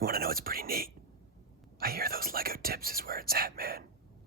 You wanna know what's pretty neat? I hear those Lego tips is where it's at, man.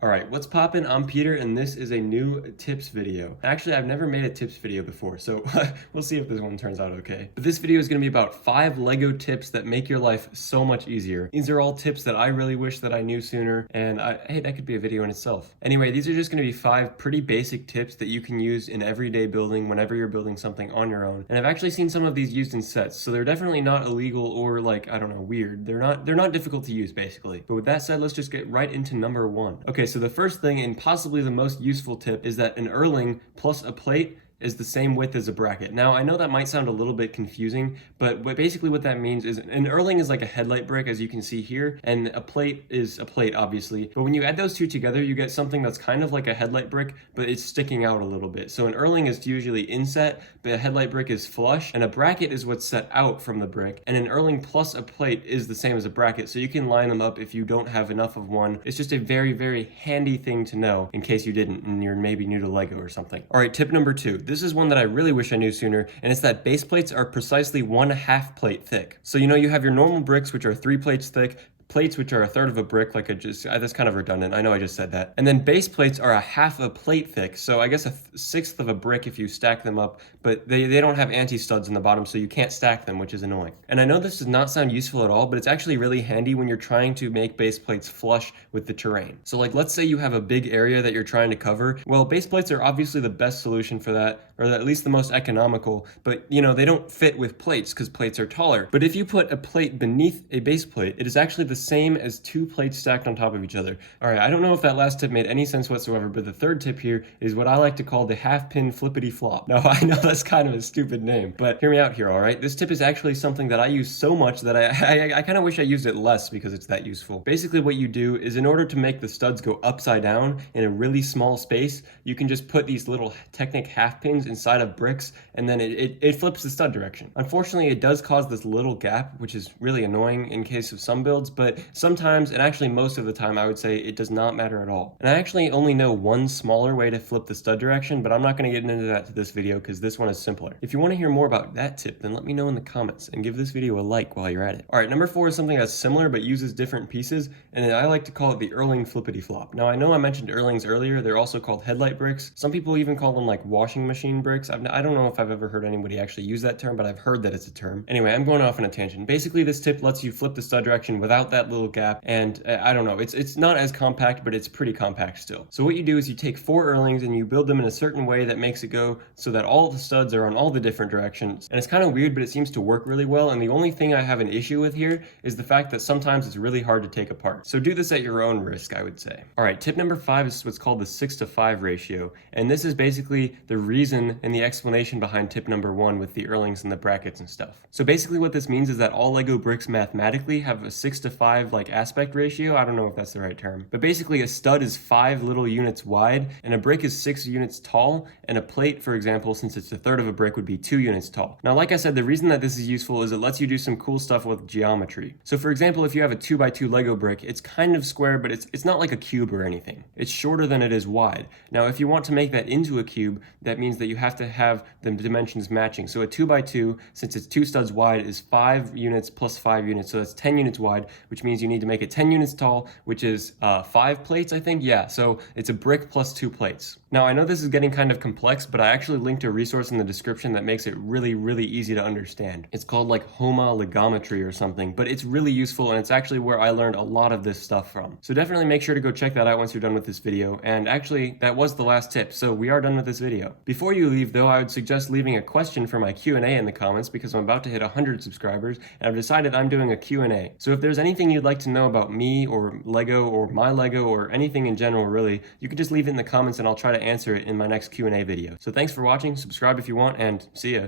Alright, what's poppin'? I'm Peter and this is a new tips video. Actually, I've never made a tips video before, so we'll see if this one turns out okay. But this video is gonna be about 5 Lego tips that make your life so much easier. These are all tips that I really wish that I knew sooner, and hey, that could be a video in itself. Anyway, these are just gonna be 5 pretty basic tips that you can use in everyday building whenever you're building something on your own. And I've actually seen some of these used in sets, so they're definitely not illegal or like, I don't know, weird. They're not difficult to use, basically. But with that said, let's just get right into number 1. Okay, so the first thing and possibly the most useful tip is that an Ehrling plus a plate is the same width as a bracket. Now, I know that might sound a little bit confusing, but basically what that means is an Ehrling is like a headlight brick, as you can see here, and a plate is a plate, obviously. But when you add those two together, you get something that's kind of like a headlight brick, but it's sticking out a little bit. So an Ehrling is usually inset, but a headlight brick is flush, and a bracket is what's set out from the brick. And an Ehrling plus a plate is the same as a bracket, so you can line them up if you don't have enough of one. It's just a very, very handy thing to know in case you didn't and you're maybe new to Lego or something. All right, tip number 2. This is one that I really wish I knew sooner, and it's that base plates are precisely 1/2 plate thick. So you have your normal bricks, which are 3 plates thick, plates which are 1/3 of a brick, like that's kind of redundant. I know I just said that. And then base plates are 1/2 a plate thick, so I guess a 1/6 of a brick if you stack them up, but they don't have anti-studs in the bottom, so you can't stack them, which is annoying. And I know this does not sound useful at all, but it's actually really handy when you're trying to make base plates flush with the terrain. So like, let's say you have a big area that you're trying to cover. Well, base plates are obviously the best solution for that, or at least the most economical, but they don't fit with plates because plates are taller. But if you put a plate beneath a base plate, it is actually the same as 2 plates stacked on top of each other. All right, I don't know if that last tip made any sense whatsoever, but the third tip here is what I like to call the HalfPin FlippityFlop. Now, I know that's kind of a stupid name, but hear me out here, all right? This tip is actually something that I use so much that I kind of wish I used it less because it's that useful. Basically, what you do is in order to make the studs go upside down in a really small space, you can just put these little Technic half pins inside of bricks, and then it flips the stud direction. Unfortunately, it does cause this little gap, which is really annoying in case of some builds, but sometimes, and actually most of the time, I would say it does not matter at all. And I actually only know one smaller way to flip the stud direction, but I'm not going to get into that to this video because this one is simpler. If you want to hear more about that tip, then let me know in the comments and give this video a like while you're at it. All right, number 4 is something that's similar but uses different pieces, and I like to call it the Earling FlippityFlop. Now, I know I mentioned Earlings earlier. They're also called headlight bricks. Some people even call them like washing machine bricks. I don't know if I've ever heard anybody actually use that term, but I've heard that it's a term. Anyway, I'm going off on a tangent. Basically, this tip lets you flip the stud direction without that little gap, and I don't know, it's not as compact, but it's pretty compact still. So what you do is you take 4 Earlings and you build them in a certain way that makes it go so that all the studs are on all the different directions. And it's kind of weird, but it seems to work really well. And the only thing I have an issue with here is the fact that sometimes it's really hard to take apart. So do this at your own risk, I would say. All right, tip number 5 is what's called the 6:5 ratio. And this is basically the reason and the explanation behind tip number 1 with the Earlings and the brackets and stuff. So basically what this means is that all Lego bricks mathematically have a 6:5 like aspect ratio. I don't know if that's the right term, but basically a stud is 5 little units wide and a brick is 6 units tall, and a plate, for example, since it's 1/3 of a brick, would be 2 units tall. Now, like I said, the reason that this is useful is it lets you do some cool stuff with geometry. So for example, if you have a 2x2 Lego brick, it's kind of square, but it's not like a cube or anything. It's shorter than it is wide. Now, if you want to make that into a cube, that means that you have to have the dimensions matching. So a 2x2, since it's 2 studs wide, is 5 units plus 5 units, so that's 10 units wide, which means you need to make it 10 units tall, which is 5 plates, I think. Yeah, so it's a brick plus 2 plates. Now, I know this is getting kind of complex, but I actually linked a resource in the description that makes it really, really easy to understand. It's called like HoMa LEGometry or something, but it's really useful, and it's actually where I learned a lot of this stuff from. So definitely make sure to go check that out once you're done with this video. And actually, that was the last tip, so we are done with this video. Before you leave, though, I would suggest leaving a question for my Q&A in the comments because I'm about to hit 100 subscribers, and I've decided I'm doing a Q&A. So if there's anything you'd like to know about me or Lego or my Lego or anything in general, really, you can just leave it in the comments and I'll try to answer it in my next Q&A video. So thanks for watching, subscribe if you want, and see ya.